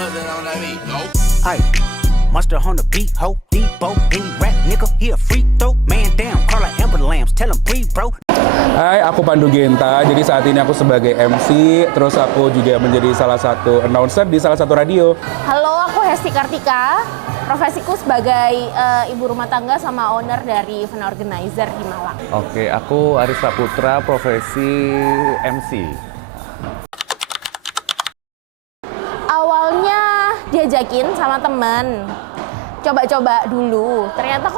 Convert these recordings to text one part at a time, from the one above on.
Put that on that beat, go. Ay, mustard on the beat, ho, Debo, any rap nigga, he a freak throw, man down, call like Amber Lambs, tell him breathe, bro. Hai, aku Pandu Genta. Jadi saat ini aku sebagai MC, terus aku juga menjadi salah satu announcer di salah satu radio. Halo, aku Hesti Kartika. Profesiku sebagai ibu rumah tangga sama owner dari event organizer di Malang. Oke, aku Aris Saputra, profesi MC. Awalnya diajakin sama temen, coba-coba dulu. Ternyata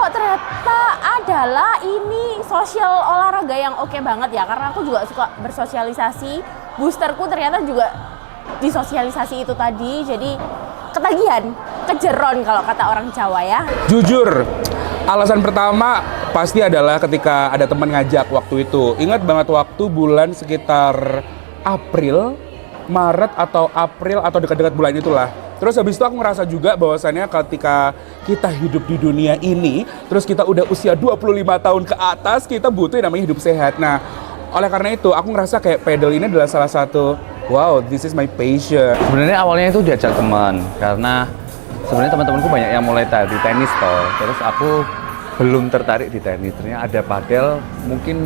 adalah ini sosial olahraga yang oke banget ya, karena aku juga suka bersosialisasi. Boosterku ternyata juga di sosialisasi itu tadi, jadi ketagihan, kejeron kalau kata orang Jawa ya. Jujur, alasan pertama pasti adalah ketika ada teman ngajak waktu itu. Ingat banget waktu bulan sekitar April, Maret atau April atau dekat-dekat bulan itulah. Terus habis itu aku ngerasa juga bahwasannya ketika kita hidup di dunia ini, terus kita udah usia 25 tahun ke atas, kita butuh yang namanya hidup sehat. Nah, oleh karena itu aku ngerasa kayak pedal ini adalah salah satu, wow, this is my passion. Sebenarnya awalnya itu diajak teman, karena sebenarnya teman-temanku banyak yang mulai tadi tenis toh. Terus aku belum tertarik di tenis. Ternyata ada padel, mungkin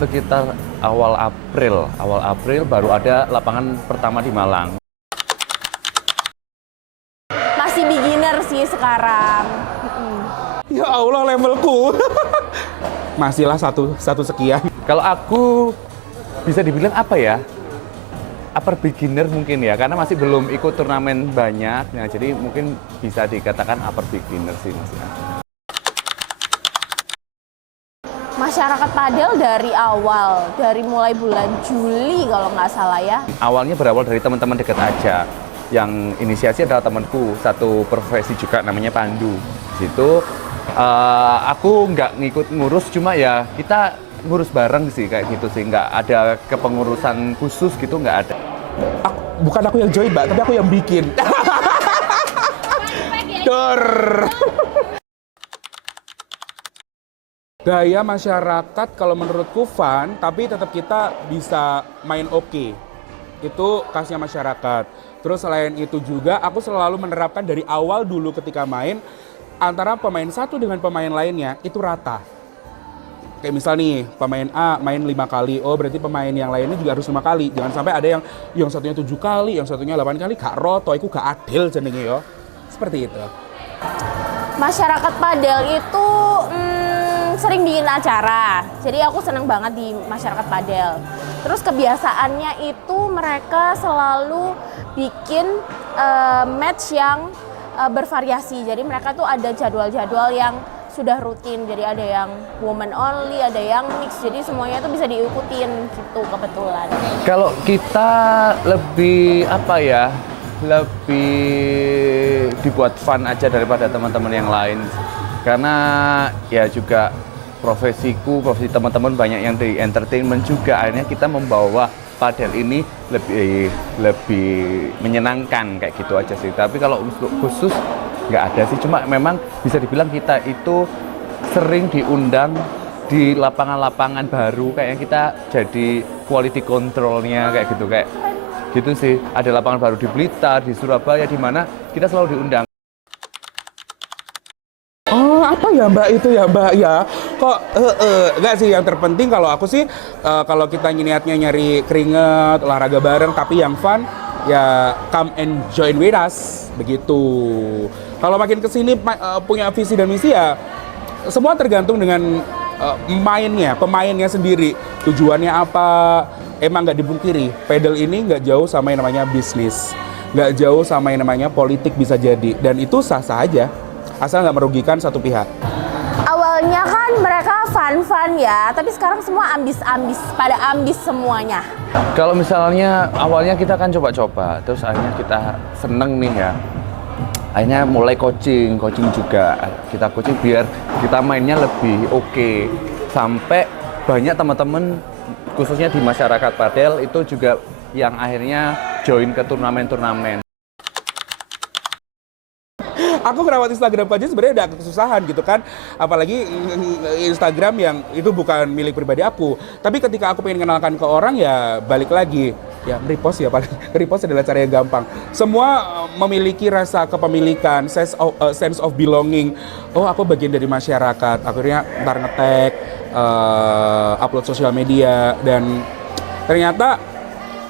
sekitar awal April baru ada lapangan pertama di Malang. Masih beginner sih sekarang. Ya Allah, levelku. Masihlah satu sekian. Kalau aku bisa dibilang apa ya? Upper beginner mungkin ya, karena masih belum ikut turnamen banyak. Nah, jadi mungkin bisa dikatakan upper beginner sih Mas ya. Masyarakat padel dari awal, dari mulai bulan Juli kalau nggak salah ya. Awalnya berawal dari teman-teman dekat aja. Yang inisiasi adalah temanku, satu profesi juga namanya Pandu. Di situ aku nggak ngikut ngurus, cuma ya kita ngurus bareng sih kayak gitu sih. Nggak ada kepengurusan khusus gitu, nggak ada. Bukan aku yang join, Mbak, tapi aku yang bikin. Dor. Gaya masyarakat kalau menurutku fun, tapi tetap kita bisa main oke. Itu khasnya masyarakat. Terus selain itu juga aku selalu menerapkan dari awal dulu ketika main, antara pemain satu dengan pemain lainnya itu rata. Kayak misal nih, pemain A main 5 kali, oh berarti pemain yang lainnya juga harus 5 kali. Jangan sampai ada yang satunya 7 kali, yang satunya 8 kali, gak roto, itu gak adil jenenge yo. Seperti itu. Masyarakat padel itu sering bikin acara, jadi aku seneng banget di masyarakat padel. Terus kebiasaannya itu mereka selalu bikin match yang bervariasi, jadi mereka tuh ada jadwal-jadwal yang sudah rutin, jadi ada yang woman only, ada yang mix, jadi semuanya tuh bisa diikutin gitu kebetulan. Kalau kita lebih apa ya, lebih dibuat fun aja daripada teman-teman yang lain. Karena ya juga profesi teman-teman banyak yang di entertainment juga, akhirnya kita membawa padel ini lebih menyenangkan kayak gitu aja sih. Tapi kalau untuk khusus nggak ada sih, cuma memang bisa dibilang kita itu sering diundang di lapangan-lapangan baru, kayaknya kita jadi quality controlnya kayak gitu sih. Ada lapangan baru di Blitar, di Surabaya, di mana kita selalu diundang. Apa ya Mbak itu ya Mbak ya? Kok enggak sih, yang terpenting kalau aku sih kalau kita niatnya nyari keringet, olahraga bareng tapi yang fun ya come and join with us begitu. Kalau makin kesini punya visi dan misi ya semua tergantung dengan pemainnya sendiri. Tujuannya apa? Emang nggak dipungkiri, pedal ini nggak jauh sama yang namanya bisnis, nggak jauh sama yang namanya politik bisa jadi, dan itu sah-sah aja asal nggak merugikan satu pihak. Awalnya kan mereka fun-fun ya, tapi sekarang semua pada ambis semuanya. Kalau misalnya awalnya kita kan coba-coba, terus akhirnya kita seneng nih ya. Akhirnya mulai coaching juga. Kita coaching biar kita mainnya lebih oke. Sampai banyak teman-teman khususnya di masyarakat padel itu juga yang akhirnya join ke turnamen-turnamen. Aku ngerawat Instagram aja sebenarnya udah kesusahan gitu kan, apalagi Instagram yang itu bukan milik pribadi aku. Tapi ketika aku pengen kenalkan ke orang ya balik lagi, ya repost ya paling. Repost adalah cara yang gampang. Semua memiliki rasa kepemilikan, sense of belonging. Oh, aku bagian dari masyarakat. Akhirnya ntar nge-tag, upload sosial media, dan ternyata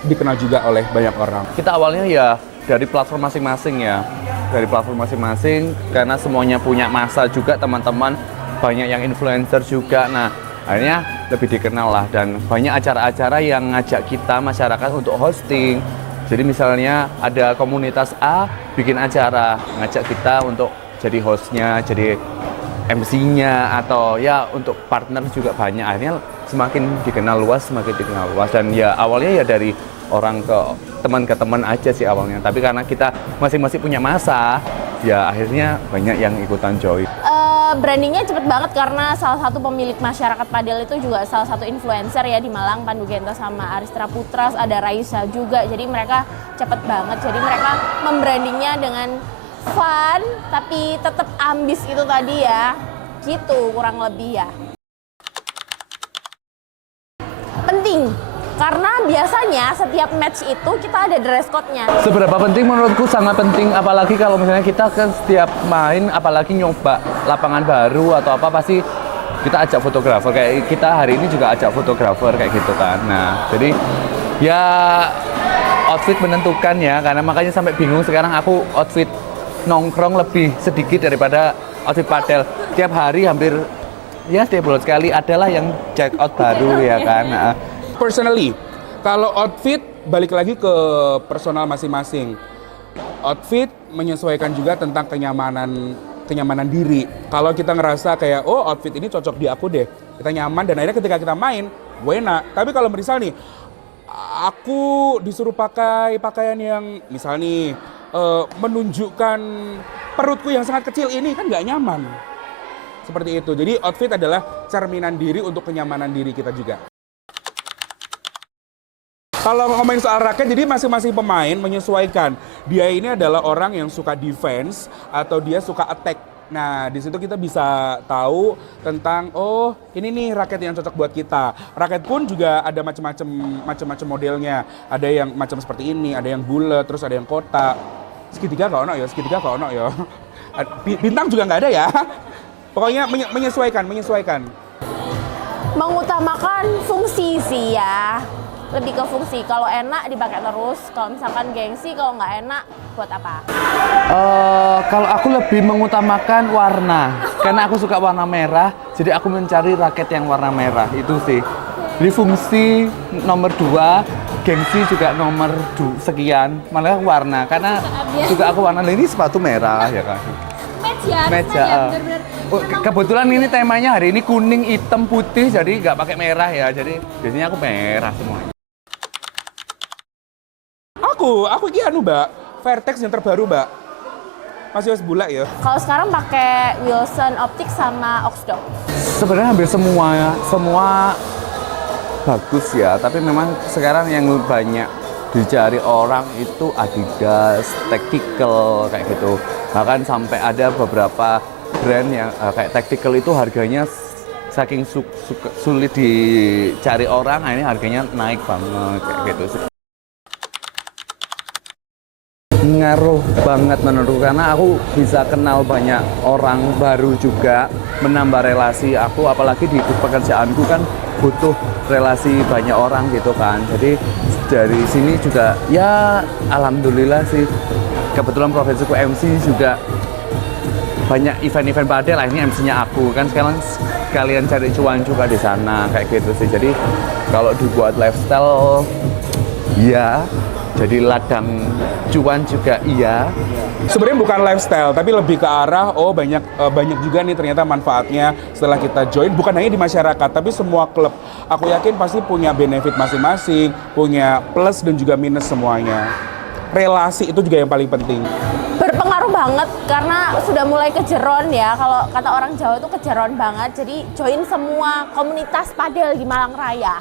dikenal juga oleh banyak orang. Kita awalnya ya dari platform masing-masing ya. Dari platform masing-masing karena semuanya punya masa juga teman-teman. Banyak yang influencer juga. Nah, akhirnya lebih dikenal lah, dan banyak acara-acara yang ngajak kita masyarakat untuk hosting. Jadi misalnya ada komunitas A bikin acara, ngajak kita untuk jadi hostnya, jadi MC-nya, atau ya untuk partner juga banyak. Akhirnya semakin dikenal luas, dan ya awalnya ya dari orang ke teman aja sih awalnya. Tapi karena kita masing-masing punya masa, ya akhirnya banyak yang ikutan join. Brandingnya cepet banget karena salah satu pemilik masyarakat padel itu juga salah satu influencer ya di Malang, Pandu Genta sama Aristra Putra, ada Raisa juga. Jadi mereka cepet banget. Jadi mereka membrandingnya dengan fun tapi tetap ambis itu tadi ya. Gitu kurang lebih ya. Penting. Karena biasanya setiap match itu kita ada dress code-nya. Seberapa penting menurutku sangat penting, apalagi kalau misalnya kita kan setiap main, apalagi nyoba lapangan baru atau apa, pasti kita ajak fotografer. Kayak kita hari ini juga ajak fotografer kayak gitu kan. Nah, jadi ya outfit menentukan ya, karena makanya sampai bingung sekarang aku outfit nongkrong lebih sedikit daripada outfit padel. Tiap hari hampir ya setiap bulan sekali adalah yang check out baru ya kan. Nah, Personally, kalau outfit balik lagi ke personal masing-masing. Outfit menyesuaikan juga tentang kenyamanan diri. Kalau kita ngerasa kayak, oh outfit ini cocok di aku deh, kita nyaman, dan akhirnya ketika kita main, enak. Tapi kalau misal nih, aku disuruh pakai pakaian yang misal nih menunjukkan perutku yang sangat kecil, ini kan nggak nyaman. Seperti itu. Jadi outfit adalah cerminan diri untuk kenyamanan diri kita juga. Kalau ngomongin soal raket, jadi masing-masing pemain menyesuaikan. Dia ini adalah orang yang suka defense atau dia suka attack. Nah, di situ kita bisa tahu tentang, oh ini nih raket yang cocok buat kita. Raket pun juga ada macam-macam modelnya. Ada yang macam seperti ini, ada yang bulat, terus ada yang kotak. Segitiga kok ono ya. Bintang juga nggak ada ya. Pokoknya menyesuaikan. Mengutamakan fungsi sih ya. Lebih ke fungsi. Kalau enak dipakai terus, kalau misalkan gengsi, kalau nggak enak buat apa? Kalau aku lebih mengutamakan warna, karena aku suka warna merah, jadi aku mencari raket yang warna merah, itu sih. Jadi fungsi nomor 2, gengsi juga nomor sekian, malah warna, karena juga aku warna, ini sepatu merah ya kan. Match ya. Kebetulan ini temanya hari ini kuning, hitam, putih, jadi nggak pakai merah ya, jadi biasanya aku merah semuanya. Aku ini Mbak, Vertex yang terbaru Mbak. Masih bulat ya. Kalau sekarang pakai Wilson Optics sama Oxdog. Sebenarnya hampir semua bagus ya, tapi memang sekarang yang banyak dicari orang itu Adidas, Tactical kayak gitu. Bahkan sampai ada beberapa brand yang kayak Tactical itu harganya saking sulit dicari orang, akhirnya harganya naik banget kayak gitu. Ngaruh banget menurutku, karena aku bisa kenal banyak orang baru juga, menambah relasi aku, apalagi di pekerjaanku kan butuh relasi banyak orang gitu kan. Jadi dari sini juga ya alhamdulillah sih, kebetulan profesiku MC juga banyak event-event padel, akhirnya MC-nya aku kan, sekarang kalian cari cuan juga di sana kayak gitu sih. Jadi kalau dibuat lifestyle ya jadi ladang cuan juga iya. Sebenarnya bukan lifestyle, tapi lebih ke arah banyak juga nih ternyata manfaatnya setelah kita join, bukan hanya di masyarakat tapi semua klub. Aku yakin pasti punya benefit masing-masing, punya plus dan juga minus semuanya. Relasi itu juga yang paling penting. Berpengaruh banget karena sudah mulai kejeron ya. Kalau kata orang Jawa itu kejeron banget. Jadi join semua komunitas padel di Malang Raya.